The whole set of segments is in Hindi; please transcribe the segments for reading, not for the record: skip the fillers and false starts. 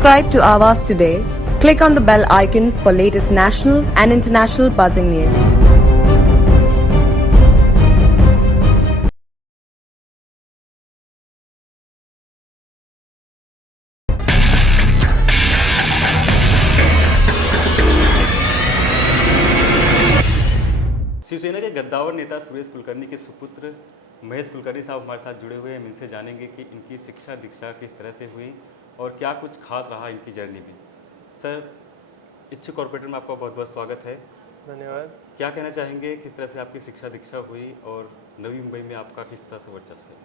Subscribe to Avas today. Click on the bell icon for latest national and international buzzing news. Shiv Sena के गद्दावर नेता सुरेश कुलकर्णी के सुपुत्र महेश कुलकर्णी साहब हमारे साथ जुड़े हुए हैं। हम इनसे जानेंगे कि इनकी शिक्षा दीक्षा किस तरह से हुई और क्या कुछ खास रहा इनकी जर्नी में। सर, इच्छुक कॉर्पोरेटर में आपका बहुत बहुत स्वागत है। धन्यवाद। क्या कहना चाहेंगे, किस तरह से आपकी शिक्षा दीक्षा हुई और नवी मुंबई में आपका किस तरह से वर्चस्व है?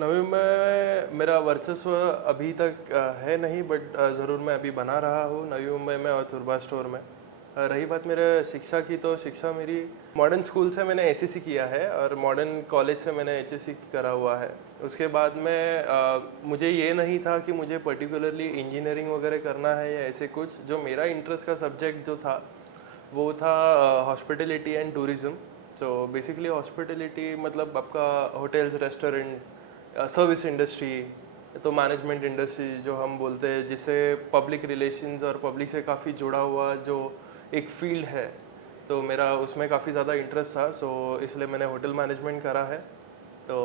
नवी मुंबई में मेरा वर्चस्व अभी तक है नहीं, बट ज़रूर मैं अभी बना रहा हूँ नवी मुंबई में और तुर्बा स्टोर में। रही बात मेरे शिक्षा की, तो शिक्षा मेरी मॉडर्न स्कूल से मैंने एसएससी किया है और मॉडर्न कॉलेज से मैंने एचएससी करा हुआ है। उसके बाद में मुझे ये नहीं था कि मुझे पर्टिकुलरली इंजीनियरिंग वगैरह करना है या ऐसे कुछ। जो मेरा इंटरेस्ट का सब्जेक्ट जो था वो था hospitality and tourism. So basically hospitality मतलब आपका होटल्स, रेस्टोरेंट, सर्विस इंडस्ट्री, तो मैनेजमेंट इंडस्ट्री जो हम बोलते हैं, जिससे पब्लिक रिलेशंस और पब्लिक से काफ़ी जुड़ा हुआ जो एक फील्ड है, तो मेरा उसमें काफ़ी ज़्यादा इंटरेस्ट था। सो इसलिए मैंने होटल मैनेजमेंट करा है। तो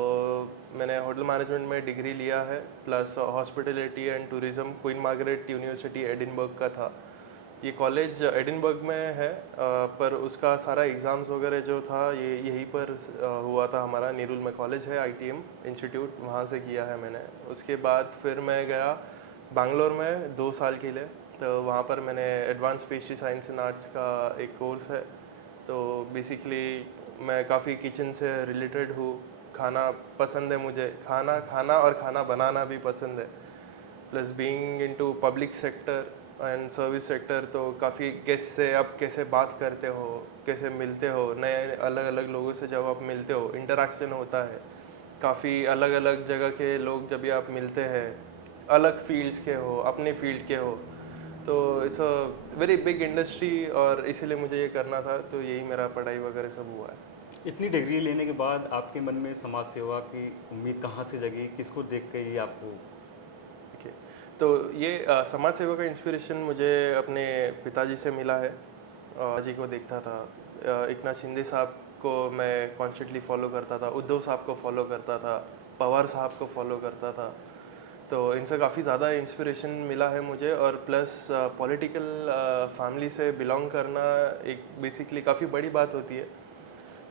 मैंने होटल मैनेजमेंट में डिग्री लिया है, plus hospitality and tourism queen Margaret university Edinburgh का था। ये कॉलेज एडिनबर्ग में है, पर उसका सारा एग्ज़ाम्स वगैरह जो था ये यहीं पर हुआ था। हमारा नीरुल में कॉलेज है, आईटीएम इंस्टीट्यूट, वहाँ से किया है मैंने। उसके बाद फिर मैं गया बैंगलोर में 2 साल के लिए। तो वहाँ पर मैंने advance pastry science and arts का एक कोर्स है। तो बेसिकली मैं काफ़ी किचन से रिलेटेड हूँ। खाना पसंद है मुझे, खाना और खाना बनाना भी पसंद है। Plus being into public sector and service sector, तो काफ़ी गेस्ट से आप कैसे बात करते हो, कैसे मिलते हो, नए अलग अलग लोगों से जब आप मिलते हो, इंटरेक्शन होता है। काफ़ी अलग अलग जगह के लोग जब भी आप मिलते हैं, अलग फील्ड्स के हो, अपने फील्ड के हो, तो it's a very big industry और इसीलिए मुझे ये करना था। तो यही मेरा पढ़ाई वगैरह सब हुआ है। इतनी डिग्री लेने के बाद आपके मन में समाज सेवा की उम्मीद कहाँ से जगी, किसको देख के ये आपको? ओके, तो ये समाज सेवा का इंस्पिरेशन मुझे अपने पिताजी से मिला है। जी को देखता था, एकनाथ शिंदे साहब को मैं कॉन्स्टेंटली फॉलो करता था, उद्धव साहब को फॉलो करता था, पवार साहब को फॉलो करता था। तो इनसे काफ़ी ज़्यादा इंस्पिरेशन मिला है मुझे। और प्लस पॉलिटिकल फैमिली से बिलोंग करना एक बेसिकली काफ़ी बड़ी बात होती है।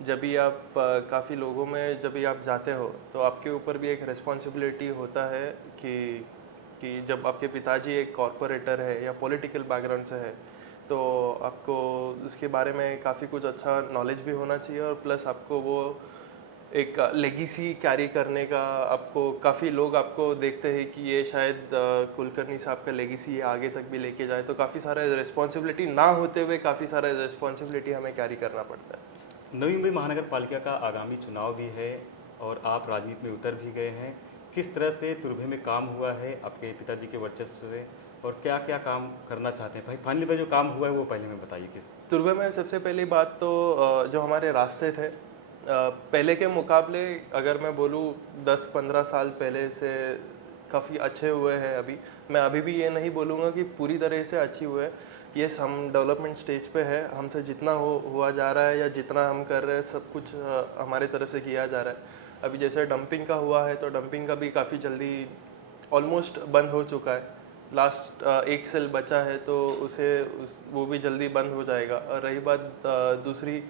जब भी आप काफ़ी लोगों में जब भी आप जाते हो, तो आपके ऊपर भी एक रिस्पॉन्सिबिलिटी होता है कि जब आपके पिताजी एक कॉरपोरेटर है या पॉलिटिकल बैकग्राउंड से है, तो आपको उसके बारे में काफ़ी कुछ अच्छा नॉलेज भी होना चाहिए। और प्लस आपको वो एक लेगेसी कैरी करने का, आपको काफ़ी लोग आपको देखते हैं कि ये शायद कुलकर्णी साहब का लेगेसी ये आगे तक भी लेके जाए। तो काफ़ी सारा रिस्पॉन्सिबिलिटी ना होते हुए काफ़ी सारा रिस्पॉन्सिबिलिटी हमें कैरी करना पड़ता है। नवी मुंबई महानगर पालिका का आगामी चुनाव भी है और आप राजनीति में उतर भी गए हैं। किस तरह से तुर्भे में काम हुआ है आपके पिताजी के वर्चस्व से और क्या क्या काम करना चाहते हैं? भाई फाइनली में जो काम हुआ है वो पहले में बताइए। किस तुर्भे में सबसे पहली बात तो जो हमारे रास्ते थे पहले के मुकाबले, अगर मैं बोलूँ 10-15 साल पहले से काफ़ी अच्छे हुए हैं। अभी मैं अभी भी ये नहीं बोलूँगा कि पूरी तरह से अच्छी हुए। ये हम डेवलपमेंट स्टेज पे है, हमसे जितना हुआ जा रहा है या जितना हम कर रहे हैं सब कुछ हमारे तरफ से किया जा रहा है। अभी जैसे डंपिंग का हुआ है, तो डंपिंग का भी काफ़ी जल्दी ऑलमोस्ट बंद हो चुका है। लास्ट एक सेल बचा है, तो वो भी जल्दी बंद हो जाएगा। और रही बात दूसरी,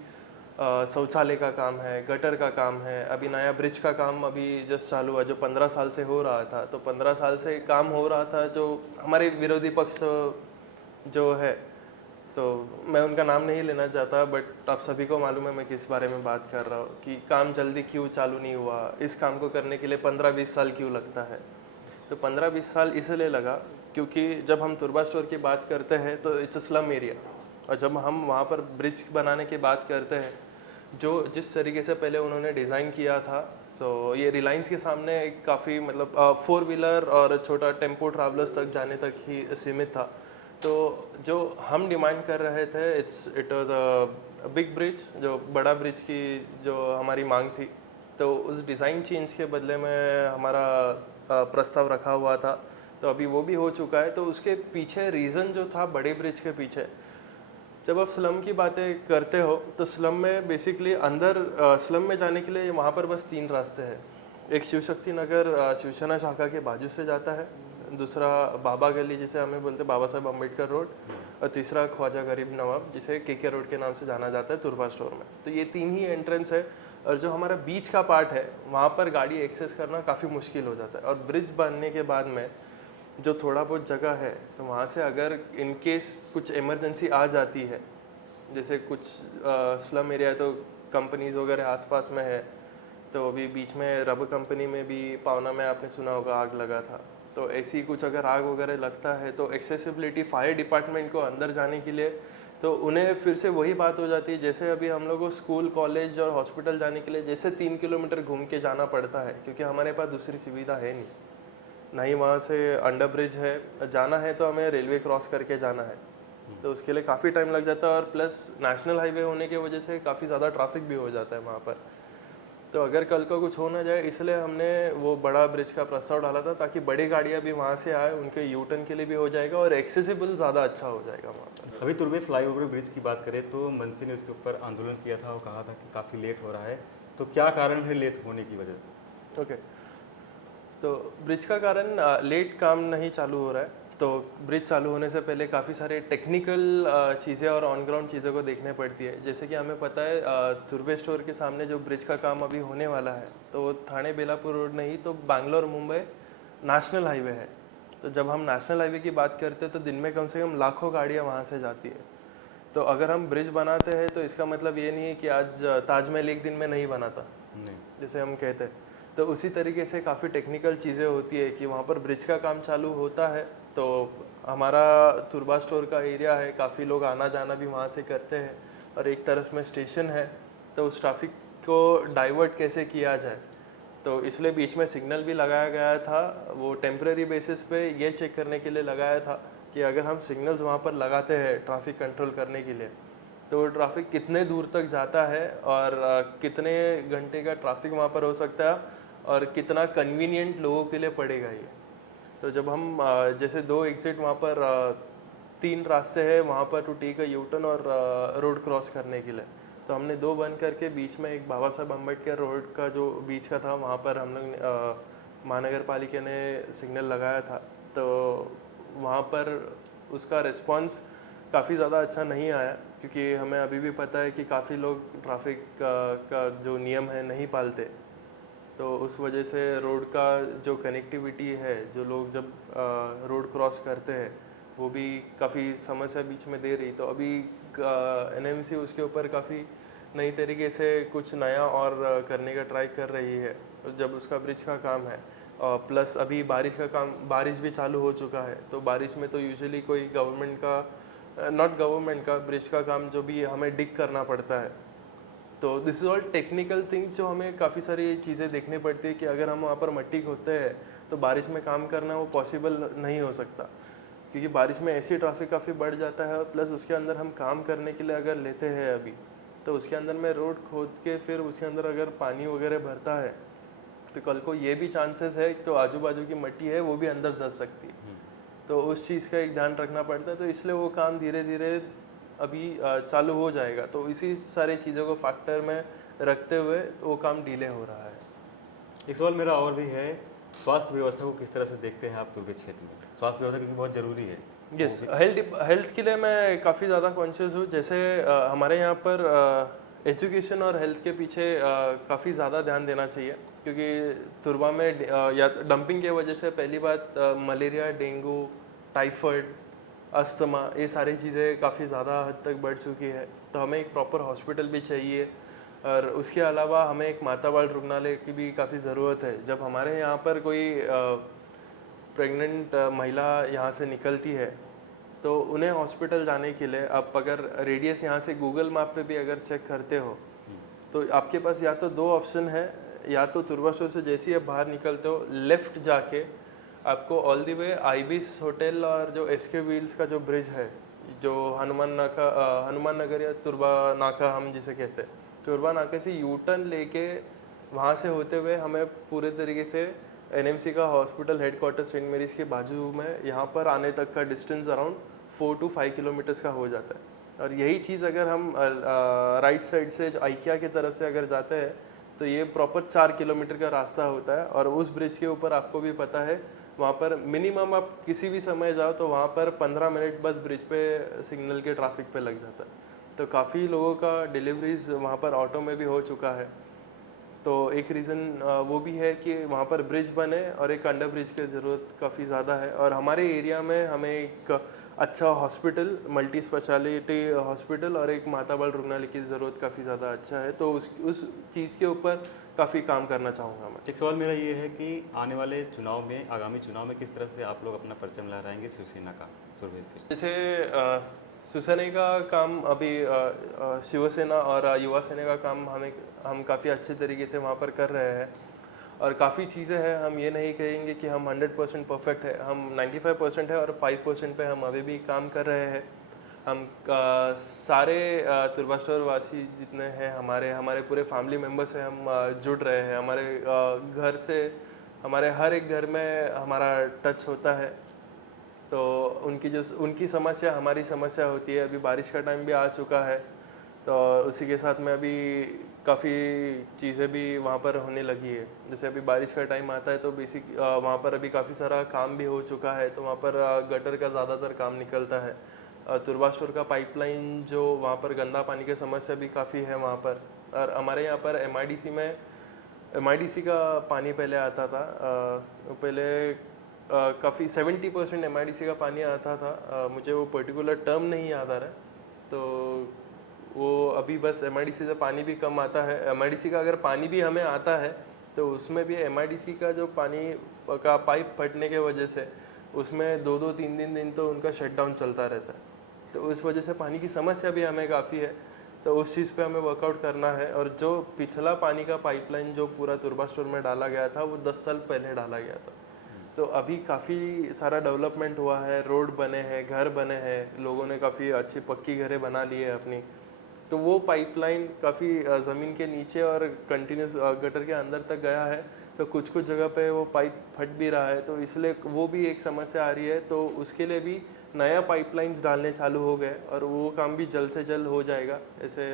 शौचालय का काम है, गटर का काम है। अभी नया ब्रिज का काम अभी जस्ट चालू हुआ, जो 15 साल से हो रहा था। तो 15 साल से काम हो रहा था, जो हमारे विरोधी पक्ष जो है, तो मैं उनका नाम नहीं लेना चाहता, बट आप सभी को मालूम है मैं किस बारे में बात कर रहा हूँ कि काम जल्दी क्यों चालू नहीं हुआ। इस काम को करने के लिए 15-20 साल क्यों लगता है? तो 15-20 साल इसलिए लगा क्योंकि जब हम तुर्बा स्टोर की बात करते हैं तो इट्स अ स्लम एरिया, और जब हम वहाँ पर ब्रिज बनाने की बात करते हैं, जो जिस तरीके से पहले उन्होंने डिज़ाइन किया था, सो ये रिलायंस के सामने एक काफ़ी मतलब 4 व्हीलर और छोटा टेम्पो ट्रैवलर्स तक जाने तक ही सीमित था। तो जो हम डिमांड कर रहे थे, it was a big bridge, जो बड़ा ब्रिज की जो हमारी मांग थी। तो उस डिज़ाइन चेंज के बदले में हमारा प्रस्ताव रखा हुआ था तो अभी वो भी हो चुका है। तो उसके पीछे रीज़न जो था बड़े ब्रिज के पीछे, जब आप स्लम की बातें करते हो तो स्लम में बेसिकली अंदर स्लम में जाने के लिए वहाँ पर बस 3 रास्ते हैं। एक शिव शक्ति नगर शिवसेना शाखा के बाजू से जाता है, दूसरा बाबा गली जिसे हमें बोलते हैं बाबा साहेब अम्बेडकर रोड, और तीसरा ख्वाजा गरीब नवाब जिसे के रोड के नाम से जाना जाता है तुरबा स्टोर में। तो ये 3 ही एंट्रेंस है, और जो हमारा बीच का पार्ट है वहाँ पर गाड़ी एक्सेस करना काफ़ी मुश्किल हो जाता है। और ब्रिज बनने के बाद में जो थोड़ा बहुत जगह है, तो वहाँ से अगर इन केस कुछ इमरजेंसी आ जाती है, जैसे कुछ स्लम एरिया है तो कंपनीज वगैरह आसपास में है, तो अभी बीच में रब कंपनी में भी पावना में आपने सुना होगा आग लगा था। तो ऐसी कुछ अगर आग वगैरह लगता है तो एक्सेसिबिलिटी फायर डिपार्टमेंट को अंदर जाने के लिए, तो उन्हें फिर से वही बात हो जाती है जैसे अभी हम लोग को स्कूल कॉलेज और हॉस्पिटल जाने के लिए जैसे 3 किलोमीटर घूम के जाना पड़ता है, क्योंकि हमारे पास दूसरी सुविधा है नहीं, ना ही वहाँ से अंडर ब्रिज है, जाना है तो हमें रेलवे क्रॉस करके जाना है, तो उसके लिए काफ़ी टाइम लग जाता है। और प्लस नेशनल हाईवे होने की वजह से काफ़ी ज़्यादा ट्रैफिक भी हो जाता है वहाँ पर। तो अगर कल को कुछ हो ना जाए, इसलिए हमने वो बड़ा ब्रिज का प्रस्ताव डाला था, ताकि बड़ी गाड़ियाँ भी वहाँ से आए, उनके यू टर्न के लिए भी हो जाएगा और एक्सेसिबल ज़्यादा अच्छा हो जाएगा वहाँ पर। अभी तुर्बे फ्लाईओवर ब्रिज की बात करें तो मनसे ने उसके ऊपर आंदोलन किया था और कहा था कि काफ़ी लेट हो रहा है, तो क्या कारण है लेट होने की वजह? ओके, तो ब्रिज का कारण लेट काम नहीं चालू हो रहा है। तो ब्रिज चालू होने से पहले काफ़ी सारे टेक्निकल चीज़ें और ऑन ग्राउंड चीज़ों को देखने पड़ती है। जैसे कि हमें पता है तुर्बे स्टोर के सामने जो ब्रिज का काम अभी होने वाला है, तो वो थाने बेलापुर रोड नहीं तो बैंगलोर मुंबई नेशनल हाईवे है। तो जब हम नेशनल हाईवे की बात करते हैं तो दिन में कम से कम लाखों गाड़ियाँ वहाँ से जाती है। तो अगर हम ब्रिज बनाते हैं तो इसका मतलब ये नहीं है कि आज ताजमहल एक दिन में नहीं बना था, नहीं। जैसे हम कहते हैं। तो उसी तरीके से काफ़ी टेक्निकल चीज़ें होती है कि वहाँ पर ब्रिज का काम चालू होता है, तो हमारा तुरबा स्टोर का एरिया है, काफ़ी लोग आना जाना भी वहाँ से करते हैं, और एक तरफ में स्टेशन है, तो उस ट्रैफिक को डाइवर्ट कैसे किया जाए, तो इसलिए बीच में सिग्नल भी लगाया गया था। वो टेम्परेरी बेसिस पे ये चेक करने के लिए लगाया था कि अगर हम सिग्नल्स वहाँ पर लगाते हैं ट्रैफिक कंट्रोल करने के लिए, तो ट्रैफिक कितने दूर तक जाता है और कितने घंटे का ट्रैफिक वहाँ पर हो सकता है और कितना कन्वीनियंट लोगों के लिए पड़ेगा ये। तो जब हम जैसे 2 एग्जिट वहाँ पर 3 रास्ते हैं वहाँ पर to take a U turn और रोड क्रॉस करने के लिए, तो हमने 2 बंद करके बीच में एक बाबा साहब अम्बेडकर रोड का जो बीच का था वहाँ पर हम लोग महानगर पालिका ने सिग्नल लगाया था। तो वहाँ पर उसका रिस्पॉन्स काफ़ी ज़्यादा अच्छा नहीं आया, क्योंकि हमें अभी भी पता है कि काफ़ी लोग ट्रैफिक का जो नियम है नहीं पालते। तो उस वजह से रोड का जो कनेक्टिविटी है, जो लोग जब रोड क्रॉस करते हैं, वो भी काफ़ी समस्या बीच में दे रही। तो अभी एनएमसी उसके ऊपर काफ़ी नई तरीके से कुछ नया और करने का ट्राई कर रही है जब उसका ब्रिज का काम है। प्लस अभी बारिश का काम, बारिश भी चालू हो चुका है, तो बारिश में तो यूजुअली कोई गवर्नमेंट का, नॉट गवर्नमेंट का, ब्रिज का काम जो भी हमें डिग करना पड़ता है। तो this is all technical things जो हमें काफ़ी सारी चीज़ें देखनी पड़ती है कि अगर हम वहाँ पर मट्टी खोदते हैं तो बारिश में काम करना वो पॉसिबल नहीं हो सकता, क्योंकि बारिश में ऐसी ट्रैफिक काफ़ी बढ़ जाता है। और प्लस उसके अंदर हम काम करने के लिए अगर लेते हैं अभी, तो उसके अंदर में रोड खोद के फिर उसके अंदर अगर पानी वगैरह भरता है, तो कल को ये भी चांसेस है तो आजू बाजू की मट्टी है वो भी अंदर धंस सकती है। तो उस चीज़ का एक ध्यान रखना पड़ता है। तो इसलिए वो काम धीरे धीरे अभी चालू हो जाएगा। तो इसी सारी चीज़ों को फैक्टर में रखते हुए वो काम डिले हो रहा है। एक सवाल मेरा और भी है, स्वास्थ्य व्यवस्था को किस तरह से देखते हैं आप तुर्बे क्षेत्र में? स्वास्थ्य व्यवस्था क्योंकि बहुत ज़रूरी है। यस, हेल्थ के लिए मैं काफ़ी ज़्यादा कॉन्शियस हूँ। जैसे हमारे यहाँ पर एजुकेशन और हेल्थ के पीछे काफ़ी ज़्यादा ध्यान देना चाहिए, क्योंकि तुर्बा में या डंपिंग की वजह से पहली बात मलेरिया, डेंगू, टाइफाइड, अस्थमा, ये सारी चीज़ें काफ़ी ज़्यादा हद तक बढ़ चुकी है। तो हमें एक प्रॉपर हॉस्पिटल भी चाहिए, और उसके अलावा हमें एक माता बाल रुग्णालय की भी काफ़ी ज़रूरत है। जब हमारे यहाँ पर कोई प्रेग्नेंट महिला यहाँ से निकलती है, तो उन्हें हॉस्पिटल जाने के लिए आप अगर रेडियस यहाँ से गूगल मैप पे भी अगर चेक करते हो, तो आपके पास या तो 2 ऑप्शन है, या तो तुर्बा स्टोर से जैसे ही आप बाहर निकलते हो लेफ़्ट जाके आपको all the way Ibis hotel और जो एसके व्हील्स का जो ब्रिज है, जो हनुमान नगर या तुर्बा नाका हम जिसे कहते हैं, तुर्बा नाके से यू टर्न लेके वहाँ से होते हुए हमें पूरे तरीके से एनएमसी का हॉस्पिटल हेडक्वार्टर सेंट मेरीज के बाजू में यहाँ पर आने तक का डिस्टेंस अराउंड 4 to 5 किलोमीटर्स का हो जाता है। और यही चीज़ अगर हम राइट साइड से आइकिया की तरफ से अगर जाते हैं तो ये प्रॉपर 4 किलोमीटर का रास्ता होता है। और उस ब्रिज के ऊपर आपको भी पता है वहाँ पर मिनिमम आप किसी भी समय जाओ तो वहाँ पर 15 मिनट बस ब्रिज पे सिग्नल के ट्रैफिक पे लग जाता है। तो काफ़ी लोगों का डिलीवरीज वहाँ पर ऑटो में भी हो चुका है। तो एक रीज़न वो भी है कि वहाँ पर ब्रिज बने और एक अंडर ब्रिज की ज़रूरत काफ़ी ज़्यादा है। और हमारे एरिया में हमें एक अच्छा हॉस्पिटल, मल्टी स्पेशलिटी हॉस्पिटल और एक माता बाल रुग्णालय की ज़रूरत काफ़ी ज़्यादा अच्छा है। तो उस चीज़ के ऊपर काफ़ी काम करना चाहूँगा मैं। एक सवाल मेरा ये है कि आने वाले चुनाव में, आगामी चुनाव में किस तरह से आप लोग अपना परचम लहराएंगे शिवसेना का सुरभि से? जैसे शिवसेना का काम अभी शिवसेना और युवा सेना का काम हम काफ़ी अच्छे तरीके से वहाँ पर कर रहे हैं। और काफ़ी चीज़ें हैं, हम ये नहीं कहेंगे कि हम 100% परफेक्ट है, हम 95% है और 5% पे हम अभी भी काम कर रहे हैं। हम सारे तुर्बा स्टोर वासी जितने हैं हमारे पूरे फैमिली मेम्बर से हम जुड़ रहे हैं। हमारे घर से हमारे हर एक घर में हमारा टच होता है। तो उनकी समस्या हमारी समस्या होती है। अभी बारिश का टाइम भी आ चुका है तो उसी के साथ में अभी काफ़ी चीज़ें भी वहाँ पर होने लगी है। जैसे अभी बारिश का टाइम आता है तो बेसिक वहाँ पर अभी काफ़ी सारा काम भी हो चुका है। तो वहाँ पर गटर का ज़्यादातर काम निकलता है। तुर्बा स्टोर का पाइपलाइन जो वहाँ पर गंदा पानी की समस्या भी काफ़ी है वहाँ पर। और हमारे यहाँ पर एमआईडीसी का पानी पहले आता था। पहले काफ़ी 70% एमआईडीसी का पानी आता था। मुझे वो पर्टिकुलर टर्म नहीं याद आ रहा है। तो वो अभी बस एमआईडीसी से पानी भी कम आता है। एमआईडीसी का अगर पानी भी हमें आता है तो उसमें भी एमआईडीसी का जो पानी का पाइप फटने के वजह से उसमें 2-3 दिन तो उनका शटडाउन चलता रहता है। तो उस वजह से पानी की समस्या भी हमें काफ़ी है। तो उस चीज़ पे हमें वर्कआउट करना है। और जो पिछला पानी का पाइपलाइन जो पूरा तुर्बा स्टोर में डाला गया था वो 10 साल पहले डाला गया था। तो अभी काफ़ी सारा डेवलपमेंट हुआ है, रोड बने हैं, घर बने हैं, लोगों ने काफ़ी अच्छी पक्की घरें बना ली है अपनी। तो वो पाइपलाइन काफ़ी ज़मीन के नीचे और कंटिन्यूस गटर के अंदर तक गया है। तो कुछ जगह पे वो पाइप फट भी रहा है। तो इसलिए वो भी एक समस्या आ रही है। तो उसके लिए भी नया पाइपलाइंस डालने चालू हो गए और वो काम भी जल्द से जल्द हो जाएगा, ऐसे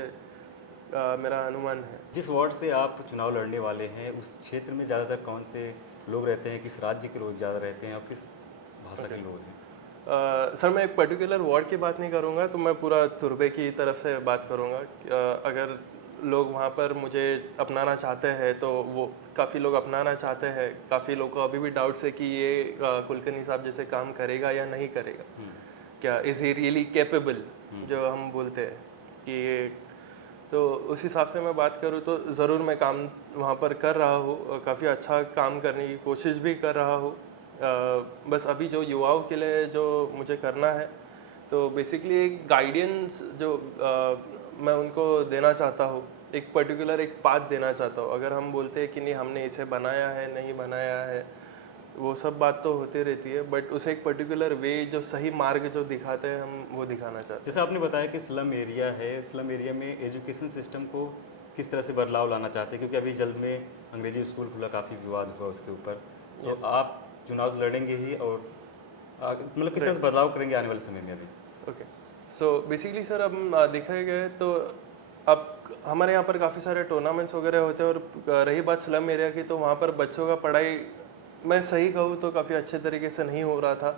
मेरा अनुमान है। जिस वार्ड से आप चुनाव लड़ने वाले हैं उस क्षेत्र में ज़्यादातर कौन से लोग रहते हैं, किस राज्य के लोग ज़्यादा रहते हैं और किस भाषा के लोग हैं? सर मैं एक पर्टिकुलर वार्ड की बात नहीं करूँगा, तो मैं पूरा तुर्बे की तरफ से बात करूँगा। अगर लोग वहाँ पर मुझे अपनाना चाहते हैं तो वो काफ़ी लोग अपनाना चाहते हैं। काफ़ी लोग को अभी भी डाउट्स है कि ये कुलकर्णी साहब जैसे काम करेगा या नहीं करेगा, क्या इज़ ही रियली कैपेबल, जो हम बोलते हैं कि ये। तो उस हिसाब से मैं बात करूँ तो ज़रूर मैं काम वहाँ पर कर रहा हूँ, काफ़ी अच्छा काम करने की कोशिश भी कर रहा हूँ। बस अभी जो युवाओं के लिए जो मुझे करना है तो बेसिकली एक गाइडेंस जो मैं उनको देना चाहता हूँ, एक पर्टिकुलर एक पाथ देना चाहता हूँ। अगर हम बोलते हैं कि नहीं हमने इसे बनाया है, नहीं बनाया है, वो सब बात तो होती रहती है, बट उसे एक पर्टिकुलर वे जो सही मार्ग जो दिखाते हैं हम वो दिखाना चाहते हैं। जैसे आपने बताया कि स्लम एरिया है, स्लम एरिया में एजुकेशन सिस्टम को किस तरह से बदलाव लाना चाहते हैं, क्योंकि अभी जल्द में अंग्रेजी स्कूल खुला, काफ़ी विवाद हुआ उसके ऊपर। तो आप चुनाव लड़ेंगे ही और मतलब किस तरह से बदलाव करेंगे आने वाले समय में अभी? ओके, सो बेसिकली सर अब देखा गया तो अब हमारे यहाँ पर काफ़ी सारे टूर्नामेंट्स वगैरह होते हैं। और रही बात स्लम एरिया की, तो वहाँ पर बच्चों का पढ़ाई मैं सही कहूँ तो काफ़ी अच्छे तरीके से नहीं हो रहा था।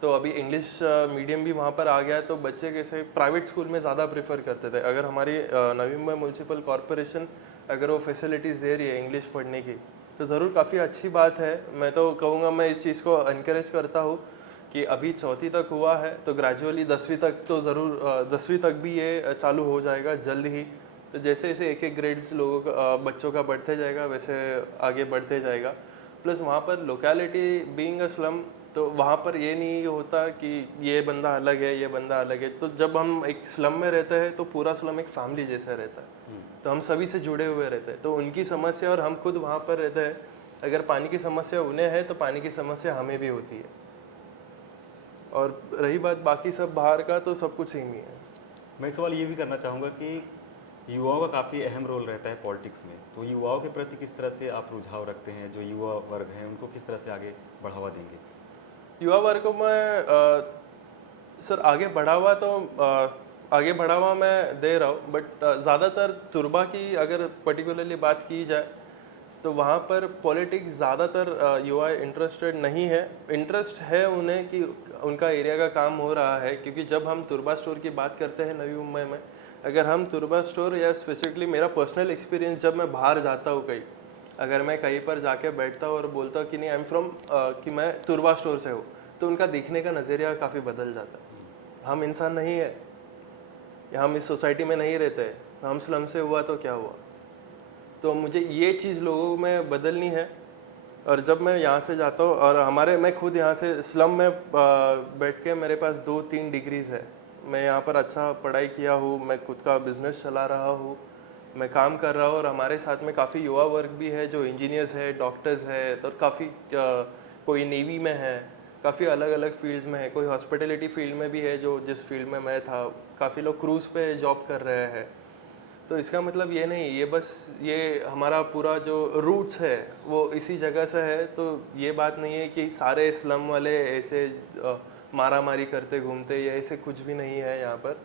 तो अभी इंग्लिश मीडियम भी वहाँ पर आ गया, तो बच्चे कैसे प्राइवेट स्कूल में ज़्यादा प्रेफर करते थे। अगर हमारी नवी मुंबई म्यूनसिपल कॉरपोरेशन अगर वो फैसिलिटीज़ दे रही है इंग्लिश पढ़ने की तो ज़रूर काफ़ी अच्छी बात है। मैं तो कहूँगा, मैं इस चीज़ को इनकरेज करता हूँ कि अभी 4वीं तक हुआ है तो ग्रेजुअली 10वीं तक तो ज़रूर 10वीं तक भी ये चालू हो जाएगा जल्द ही। तो जैसे जैसे एक ग्रेड्स लोगों का बच्चों का बढ़ते जाएगा वैसे आगे बढ़ते जाएगा। प्लस वहाँ पर लोकेलिटी बीइंग अ स्लम, तो वहाँ पर ये नहीं होता कि ये बंदा अलग है, ये बंदा अलग है। तो जब हम एक स्लम में रहते हैं तो पूरा स्लम एक फैमिली जैसा रहता है। तो हम सभी से जुड़े हुए रहते हैं। तो उनकी समस्या और हम खुद वहाँ पर रहते हैं, अगर पानी की समस्या उन्हें है तो पानी की समस्या हमें भी होती है। और रही बात बाकी सब बाहर का, तो सब कुछ सेम ही है। मैं एक सवाल ये भी करना चाहूँगा कि युवाओं का काफ़ी अहम रोल रहता है पॉलिटिक्स में, तो युवाओं के प्रति किस तरह से आप रुझाव रखते हैं? जो युवा वर्ग हैं उनको किस तरह से आगे बढ़ावा देंगे? युवा वर्ग को मैं सर आगे बढ़ावा मैं दे रहा हूँ, बट ज़्यादातर तुरबा की अगर पर्टिकुलरली बात की जाए तो वहाँ पर पॉलिटिक्स ज़्यादातर युवा इंटरेस्टेड नहीं है। इंटरेस्ट है उन्हें कि उनका एरिया का काम हो रहा है, क्योंकि जब हम तुरबा स्टोर की बात करते हैं नवी मुंबई में, अगर हम तुरबा स्टोर या स्पेसिफिकली मेरा पर्सनल एक्सपीरियंस, जब मैं बाहर जाता हूँ कहीं, अगर मैं कहीं पर जाके बैठता हूँ और बोलता हूँ कि नहीं आई एम फ्रॉम कि मैं तुरबा स्टोर से हूँ, तो उनका देखने का नज़रिया काफ़ी बदल जाता है। हम इंसान नहीं है, हम इस सोसाइटी में नहीं रहते, हम स्लम से हुआ तो क्या हुआ। तो मुझे ये चीज़ लोगों में बदलनी है। और जब मैं यहाँ से जाता हूँ और मैं खुद यहाँ से स्लम में बैठ के, मेरे पास 2-3 डिग्रीज़ है, मैं यहाँ पर अच्छा पढ़ाई किया हूँ, मैं खुद का बिजनेस चला रहा हूँ, मैं काम कर रहा हूँ, और हमारे साथ में काफ़ी युवा वर्ग भी है जो इंजीनियर्स है, डॉक्टर्स है, तो काफ़ी कोई नेवी में है, काफ़ी अलग अलग फील्ड्स में है, कोई हॉस्पिटलिटी फील्ड में भी है, जो जिस फील्ड में मैं था, काफ़ी लोग क्रूज़ पे जॉब कर रहे हैं। तो इसका मतलब ये नहीं, ये बस ये हमारा पूरा जो रूट्स है वो इसी जगह से है। तो ये बात नहीं है कि सारे स्लम वाले ऐसे मारा मारी करते घूमते, या ऐसे कुछ भी नहीं है यहाँ पर।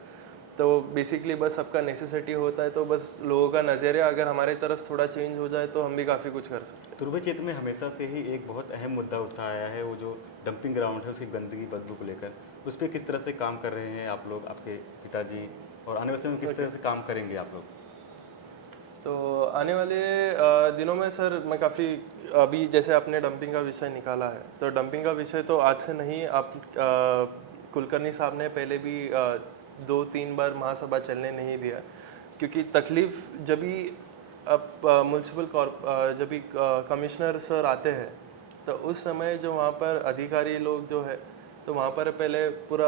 तो बेसिकली बस सबका नेसेसिटी होता है, तो बस लोगों का नज़रिया अगर हमारे तरफ थोड़ा चेंज हो जाए तो हम भी काफ़ी कुछ कर सकते हैं। तुर्भे क्षेत्र में हमेशा से ही एक बहुत अहम मुद्दा उठा आया है, वो जो डंपिंग ग्राउंड है उसकी गंदगी बदबू को लेकर, उस पर किस तरह से काम कर रहे हैं आप लोग, आपके पिताजी, और आने वाले समय में किस तरह से काम करेंगे आप लोग? तो आने वाले दिनों में सर मैं काफ़ी, अभी जैसे आपने डंपिंग का विषय निकाला है, तो डंपिंग का विषय तो आज से नहीं, आप कुलकर्णी साहब ने पहले भी 2-3 बार महासभा चलने नहीं दिया, क्योंकि तकलीफ जब भी अब म्यूनसिपल जब भी कमिश्नर सर आते हैं, तो उस समय जो वहाँ पर अधिकारी लोग जो है, तो वहाँ पर पहले पूरा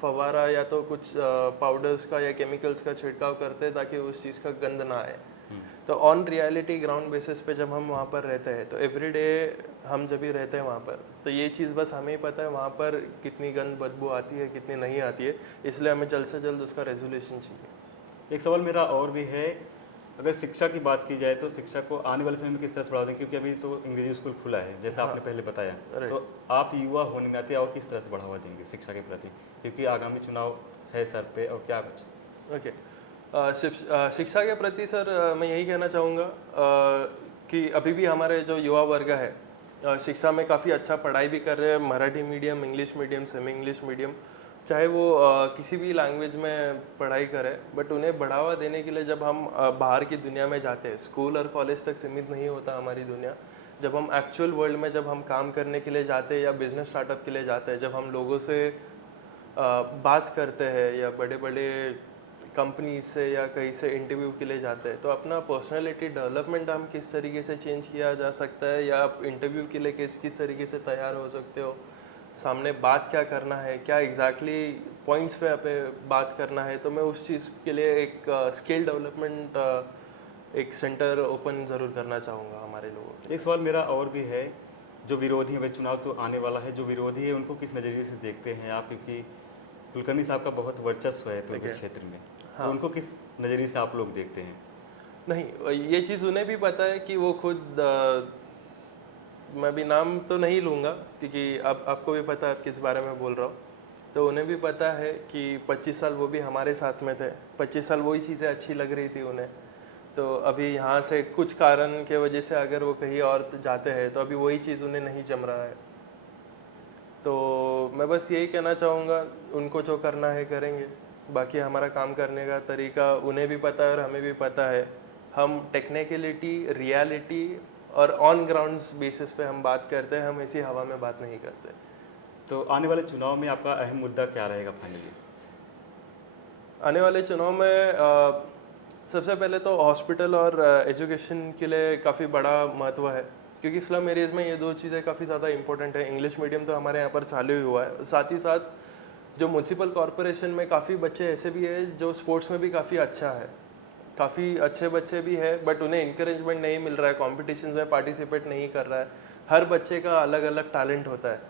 फवारा या तो कुछ पाउडर्स का या केमिकल्स का छिड़काव करते हैं ताकि उस चीज़ का गंद ना आए। तो ऑन रियलिटी ग्राउंड बेसिस पे जब हम वहाँ पर रहते हैं, तो एवरीडे हम जब भी रहते हैं वहाँ पर, तो ये चीज़ बस हमें ही पता है वहाँ पर कितनी गंद बदबू आती है, कितनी नहीं आती है, इसलिए हमें जल्द से जल्द उसका रेजोल्यूशन चाहिए। एक सवाल मेरा और भी है, अगर शिक्षा की बात की जाए तो शिक्षा को आने वाले समय में किस तरह बढ़ावा दें, क्योंकि अभी तो अंग्रेजी स्कूल खुला है जैसा आपने पहले बताया, तो आप युवा होने में आते और किस तरह से बढ़ावा देंगे शिक्षा के प्रति, क्योंकि आगामी चुनाव है सर पे, और क्या कुछ? ओके, शिक्षा के प्रति सर मैं यही कहना चाहूँगा कि अभी भी हमारे जो युवा वर्ग है शिक्षा में काफ़ी अच्छा पढ़ाई भी कर रहे हैं, Marathi medium, English medium, semi English medium, चाहे वो किसी भी लैंग्वेज में पढ़ाई करें, बट उन्हें बढ़ावा देने के लिए जब हम बाहर की दुनिया में जाते हैं, स्कूल और कॉलेज तक सीमित नहीं होता हमारी दुनिया, जब हम एक्चुअल वर्ल्ड में जब हम काम करने के लिए जाते हैं या बिजनेस स्टार्टअप के लिए जाते हैं, जब हम लोगों से बात करते हैं या बड़े बड़े कंपनी से या कहीं से इंटरव्यू के लिए जाते हैं, तो अपना पर्सनालिटी डेवलपमेंट हम किस तरीके से चेंज किया जा सकता है, या आप इंटरव्यू के लिए किस तरीके से तैयार हो सकते हो, सामने बात क्या करना है, क्या एग्जैक्टली पॉइंट्स पे पे बात करना है। तो मैं उस चीज़ के लिए एक स्किल डेवलपमेंट एक सेंटर ओपन ज़रूर करना चाहूँगा हमारे लोगों के। एक सवाल मेरा और भी है, जो विरोधी है, चुनाव तो आने वाला है, जो विरोधी है उनको किस नज़रिए से देखते हैं आप, क्योंकि कुलकर्णी साहब का बहुत वर्चस्व है तुर्भे क्षेत्र में, तो उनको किस नज़रिए से आप लोग देखते हैं? नहीं, ये चीज़ उन्हें भी पता है कि वो खुद मैं भी नाम तो नहीं लूँगा, क्योंकि अब आपको भी पता है आप किस बारे में बोल रहा हूँ, तो उन्हें भी पता है कि 25 साल वो भी हमारे साथ में थे, 25 साल वही चीज़ें अच्छी लग रही थी उन्हें, तो अभी यहाँ से कुछ कारण के वजह से अगर वो कहीं और जाते हैं तो अभी वही चीज़ उन्हें नहीं जम रहा है। तो मैं बस यही कहना चाहूँगा, उनको जो करना है करेंगे, बाकी हमारा काम करने का तरीका उन्हें भी पता है और हमें भी पता है। हम टेक्निकलिटी, रियलिटी और ऑन ग्राउंड बेसिस पे हम बात करते हैं, हम ऐसी हवा में बात नहीं करते। तो आने वाले चुनाव में आपका अहम मुद्दा क्या रहेगा फाइनली? आने वाले चुनाव में सबसे पहले तो हॉस्पिटल और एजुकेशन के लिए काफ़ी बड़ा महत्व है, क्योंकि स्लम एरियाज़ में ये दो चीज़ें काफ़ी ज़्यादा इंपॉर्टेंट है। इंग्लिश मीडियम तो हमारे यहाँ पर चालू ही हुआ है, साथ ही साथ जो म्यूनसिपल कॉरपोरेशन में काफ़ी बच्चे ऐसे भी हैं जो स्पोर्ट्स में भी काफ़ी अच्छा है, काफ़ी अच्छे बच्चे भी है, बट उन्हें इंकरेजमेंट नहीं मिल रहा है, कॉम्पिटिशन में पार्टिसिपेट नहीं कर रहा है। हर बच्चे का अलग अलग टैलेंट होता है,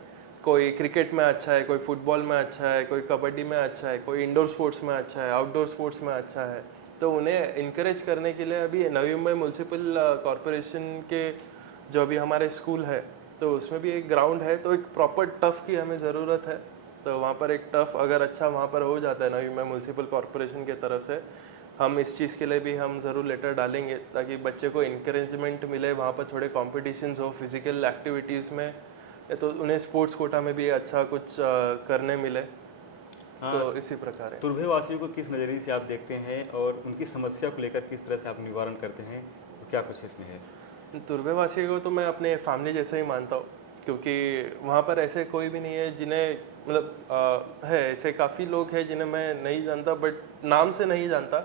कोई क्रिकेट में अच्छा है, कोई फुटबॉल में अच्छा है, कोई कबड्डी में अच्छा है, कोई इंडोर स्पोर्ट्स में अच्छा है, आउटडोर स्पोर्ट्स में अच्छा है। तो उन्हें इनकरेज करने के लिए अभी नवी मुंबई म्यूनसिपल कॉरपोरेशन के जो अभी हमारे स्कूल है तो उसमें भी एक ग्राउंड है, तो एक प्रॉपर टफ की हमें ज़रूरत है। तो वहाँ पर एक टफ अगर अच्छा वहाँ पर हो जाता है नवी मुंबई म्यूनसिपल कॉरपोरेशन की तरफ से, हम इस चीज़ के लिए भी हम ज़रूर लेटर डालेंगे ताकि बच्चे को इंकरेजमेंट मिले, वहाँ पर थोड़े कॉम्पिटिशन्स हो फिजिकल एक्टिविटीज़ में, तो उन्हें स्पोर्ट्स कोटा में भी अच्छा कुछ करने मिले। तो इसी प्रकार है। तुर्भे वासियों को किस नज़रिए से आप देखते हैं और उनकी समस्या को लेकर किस तरह से आप निवारण करते हैं, तो क्या कुछ इसमें है? तुर्भे वासियों को तो मैं अपने फैमिली जैसे ही मानता हूँ, क्योंकि वहाँ पर ऐसे कोई भी नहीं है जिन्हें मतलब है, ऐसे काफ़ी लोग हैं जिन्हें मैं नहीं जानता, बट नाम से नहीं जानता,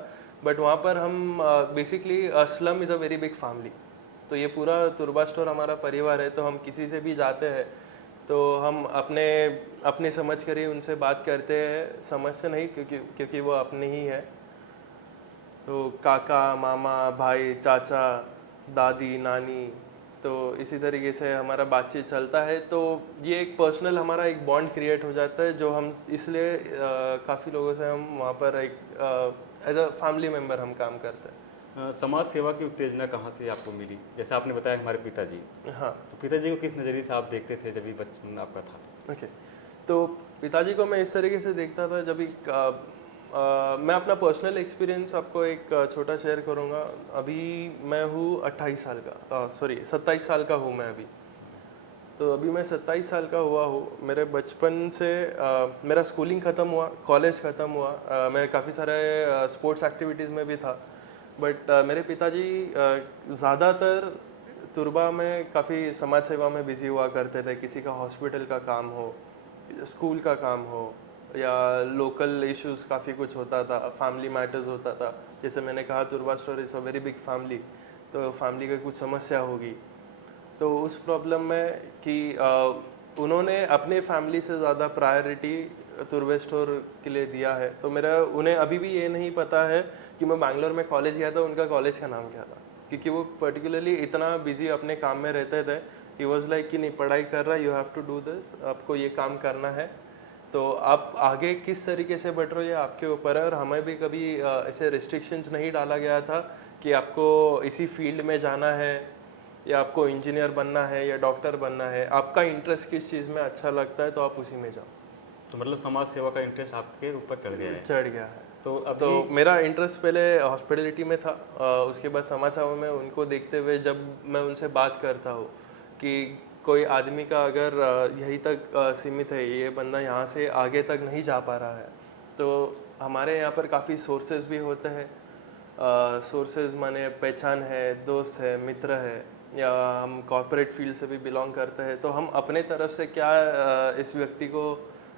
बट वहाँ पर हम basically slum is a very big family. तो ये पूरा तुर्बा स्टोर हमारा परिवार है, तो हम किसी से भी जाते हैं तो हम अपने समझ कर ही उनसे बात करते हैं, समझ से नहीं, क्योंकि वो अपने ही है। तो काका, मामा, भाई, चाचा, दादी, नानी, तो इसी तरीके से हमारा बातचीत चलता है। तो ये एक पर्सनल हमारा एक बॉन्ड क्रिएट हो जाता है, जो हम इसलिए काफ़ी लोगों से हम वहाँ पर एक एज अ फैमिली मेम्बर हम काम करते हैं। समाज सेवा की उत्तेजना कहाँ से आपको मिली? जैसे आपने बताया हमारे पिताजी, हाँ, तो पिताजी को किस नज़रिए से आप देखते थे जब भी बचपन आपका था? ओके। तो पिताजी को मैं इस तरीके से देखता था, जब मैं अपना पर्सनल एक्सपीरियंस आपको एक छोटा शेयर करूँगा। अभी मैं हूँ 28 साल का, सॉरी 27 साल का हूँ मैं अभी। तो अभी मैं 27 साल का हुआ हूँ। मेरे बचपन से मेरा स्कूलिंग ख़त्म हुआ, कॉलेज ख़त्म हुआ, मैं काफ़ी सारे स्पोर्ट्स एक्टिविटीज़ में भी था, बट मेरे पिताजी ज़्यादातर तुर्बा में काफ़ी समाज सेवा में बिजी हुआ करते थे। किसी का हॉस्पिटल का काम हो, स्कूल का काम हो, या लोकल इश्यूज़ काफ़ी कुछ होता था, फैमिली मैटर्स होता था। जैसे मैंने कहा तुर्बा store is a very big family, तो फैमिली का कुछ समस्या होगी, तो उस प्रॉब्लम में कि उन्होंने अपने फैमिली से ज़्यादा प्रायोरिटी तुर्बे स्टोर के लिए दिया है। तो मेरा उन्हें अभी भी ये नहीं पता है कि मैं बैंगलोर में कॉलेज गया था, उनका कॉलेज का नाम क्या था, क्योंकि वो पर्टिकुलरली इतना बिजी अपने काम में रहते थे। ही वॉज लाइक कि नहीं, पढ़ाई कर रहा है, you have to do this, आपको ये काम करना है। तो आप आगे किस तरीके से बढ़ रहे हो ये आपके ऊपर है। और हमें भी कभी ऐसे रिस्ट्रिक्शंस नहीं डाला गया था कि आपको इसी फील्ड में जाना है, या आपको इंजीनियर बनना है, या डॉक्टर बनना है। आपका इंटरेस्ट किस चीज़ में अच्छा लगता है तो आप उसी में जाओ। तो मतलब समाज सेवा का इंटरेस्ट आपके ऊपर चढ़ गया है? चढ़ गया है। तो अभी तो मेरा इंटरेस्ट पहले हॉस्पिटलिटी में था, उसके बाद समाज सेवा में उनको देखते हुए जब मैं उनसे बात करता हूँ कि कोई आदमी का अगर यहीं तक सीमित है, ये बंदा यहाँ से आगे तक नहीं जा पा रहा है, तो हमारे यहाँ पर काफ़ी सोर्सेज भी होते हैं। सोर्सेज माने पहचान है, दोस्त है, मित्र है, या हम कॉर्पोरेट फील्ड से भी बिलोंग करते हैं, तो हम अपने तरफ से क्या इस व्यक्ति को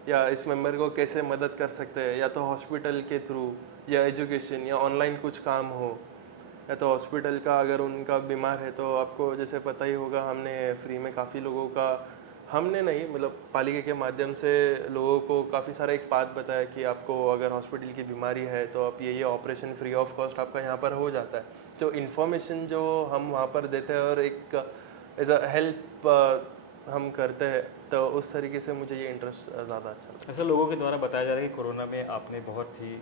या इस मेंबर को कैसे मदद कर सकते हैं, या तो हॉस्पिटल के थ्रू, या एजुकेशन, या ऑनलाइन कुछ काम हो, या तो हॉस्पिटल का अगर उनका बीमार है तो आपको जैसे पता ही होगा, हमने फ्री में काफ़ी लोगों का, हमने नहीं मतलब पालिका के माध्यम से लोगों को काफ़ी सारा एक पाथ बताया कि आपको अगर हॉस्पिटल की बीमारी है तो आप ये ऑपरेशन फ्री ऑफ कॉस्ट आपका यहाँ पर हो जाता है। तो इन्फॉर्मेशन जो हम वहाँ पर देते हैं और एक एज अ हेल्प हम करते हैं, तो उस तरीके से मुझे ये इंटरेस्ट ज़्यादा अच्छा लगता है। ऐसा लोगों के द्वारा बताया जा रहा है कि कोरोना में आपने बहुत ही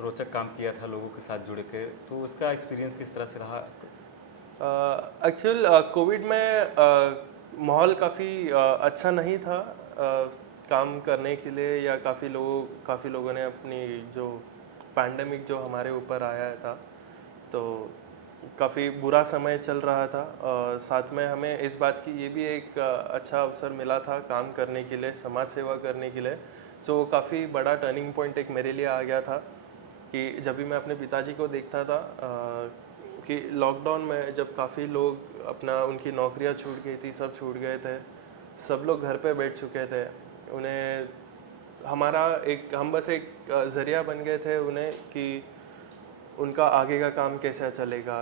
रोचक काम किया था लोगों के साथ जुड़ के, तो उसका एक्सपीरियंस किस तरह से रहा? एक्चुअल कोविड में माहौल काफ़ी अच्छा नहीं था काम करने के लिए, या काफ़ी लोगों ने अपनी जो पैंडेमिक जो हमारे ऊपर आया था, तो काफ़ी बुरा समय चल रहा था। साथ में हमें इस बात की ये भी एक अच्छा अवसर मिला था काम करने के लिए, समाज सेवा करने के लिए। सो काफ़ी बड़ा टर्निंग पॉइंट एक मेरे लिए आ गया था कि जब भी मैं अपने पिताजी को देखता था कि लॉकडाउन में जब काफ़ी लोग अपना उनकी नौकरियां छूट गई थी, सब छूट गए थे, सब लोग घर पे बैठ चुके थे, उन्हें हम बस एक ज़रिया बन गए थे उन्हें कि उनका आगे का काम कैसे चलेगा,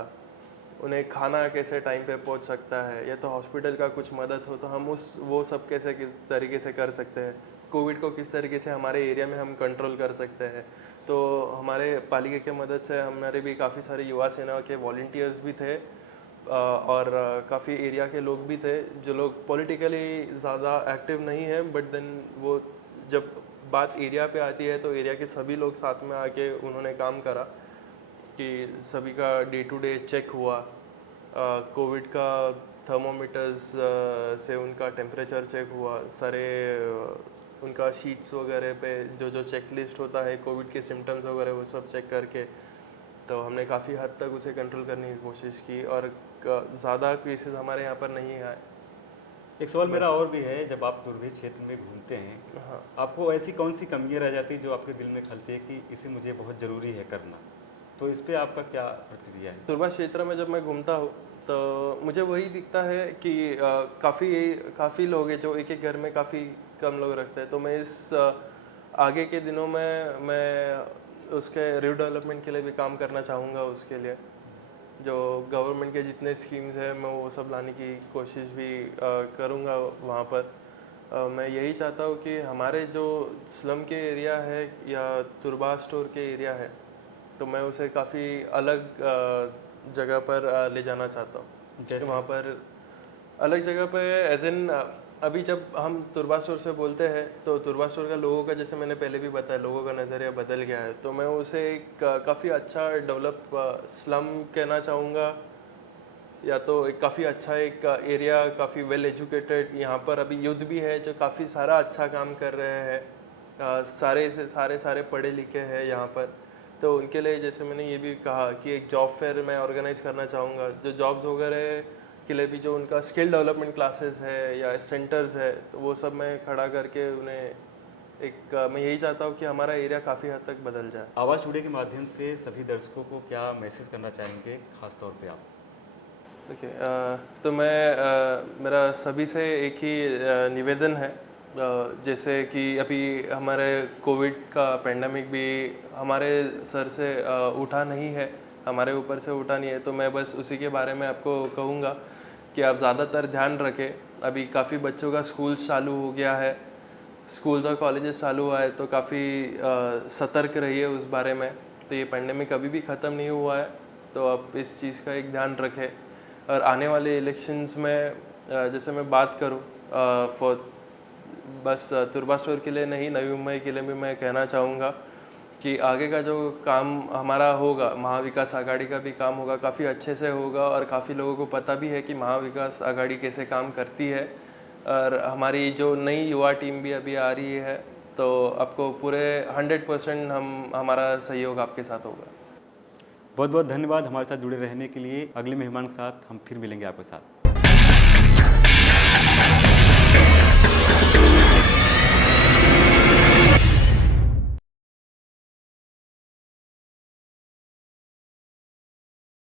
उन्हें खाना कैसे टाइम पे पहुंच सकता है, या तो हॉस्पिटल का कुछ मदद हो तो हम वो सब कैसे किस तरीके से कर सकते हैं, कोविड को किस तरीके से हमारे एरिया में हम कंट्रोल कर सकते हैं। तो हमारे पालिका की मदद से हमारे भी काफ़ी सारे युवा सेना के वॉलंटियर्स भी थे, और काफ़ी एरिया के लोग भी थे जो लोग पॉलिटिकली ज़्यादा एक्टिव नहीं है, बट देन वो जब बात एरिया पे आती है तो एरिया के सभी लोग साथ में आके उन्होंने काम करा। कि सभी का डे टू डे चेक हुआ, कोविड का थर्मोमीटर्स से उनका टेम्परेचर चेक हुआ, सारे उनका शीट्स वगैरह पे जो जो चेकलिस्ट होता है कोविड के सिम्टम्स वगैरह वो सब चेक करके, तो हमने काफ़ी हद तक उसे कंट्रोल करने की कोशिश की और ज़्यादा केसेस हमारे यहाँ पर नहीं आए। एक सवाल मेरा और भी है, जब आप दुर्गम क्षेत्र में घूमते हैं, हाँ, आपको ऐसी कौन सी कमियां रह जाती है जो आपके दिल में खलती है कि इसे मुझे बहुत ज़रूरी है करना, तो इस पे आपका क्या प्रतिक्रिया है? दुर्बा क्षेत्र में जब मैं घूमता हूँ तो मुझे वही दिखता है कि काफ़ी लोग हैं जो एक एक घर में काफ़ी कम लोग रखते हैं। तो मैं इस आगे के दिनों में मैं उसके रिडेवलपमेंट के लिए भी काम करना चाहूँगा। उसके लिए जो गवर्नमेंट के जितने स्कीम्स हैं मैं वो सब लाने की कोशिश भी करूँगा वहाँ पर। मैं यही चाहता हूँ कि हमारे जो स्लम के एरिया है या तुरबा स्टोर के एरिया है, तो मैं उसे काफ़ी अलग जगह पर ले जाना चाहता हूँ। जैसे? वहाँ पर अलग जगह पे एज इन अभी जब हम तुरबा स्टोर से बोलते हैं तो तुरबा स्टोर का लोगों का, जैसे मैंने पहले भी बताया, लोगों का नज़रिया बदल गया है। तो मैं उसे एक काफ़ी अच्छा डेवलप स्लम कहना चाहूँगा, या तो एक काफ़ी अच्छा एक एरिया, काफ़ी वेल एजुकेटेड। यहाँ पर अभी यूथ भी है जो काफ़ी सारा अच्छा काम कर रहे हैं, सारे से सारे पढ़े लिखे हैं यहाँ पर। तो उनके लिए जैसे मैंने ये भी कहा कि एक जॉब फेयर मैं ऑर्गेनाइज करना चाहूँगा, जो जॉब्स वगैरह के लिए भी जो उनका स्किल डेवलपमेंट क्लासेस है या सेंटर्स है, तो वो सब मैं खड़ा करके उन्हें एक मैं यही चाहता हूँ कि हमारा एरिया काफ़ी हद तक बदल जाए। आवाज़ टुडे के माध्यम से सभी दर्शकों को क्या मैसेज करना चाहेंगे, खास तौर पे आप? ओके, तो मैं मेरा सभी से एक ही निवेदन है, जैसे कि अभी हमारे कोविड का पेंडेमिक भी हमारे सर से उठा नहीं है, हमारे ऊपर से उठा नहीं है। तो मैं बस उसी के बारे में आपको कहूँगा कि आप ज़्यादातर ध्यान रखें। अभी काफ़ी बच्चों का स्कूल चालू हो गया है, स्कूल्स और कॉलेजेस चालू हुआ है, तो काफ़ी सतर्क रहिए उस बारे में। तो ये पेंडेमिक अभी भी ख़त्म नहीं हुआ है, तो आप इस चीज़ का एक ध्यान रखें। और आने वाले इलेक्शंस में जैसे मैं बात करूं फॉर बस तुरबा स्टोर के लिए नहीं, नवी मुंबई के लिए भी मैं कहना चाहूँगा कि आगे का जो काम हमारा होगा, महाविकास आघाड़ी का भी काम होगा, काफ़ी अच्छे से होगा और काफ़ी लोगों को पता भी है कि महाविकास आघाड़ी कैसे काम करती है। और हमारी जो नई युवा टीम भी अभी आ रही है, तो आपको पूरे 100% हमारा सहयोग आपके साथ होगा। बहुत बहुत धन्यवाद हमारे साथ जुड़े रहने के लिए। अगले मेहमान के साथ हम फिर मिलेंगे आपके साथ।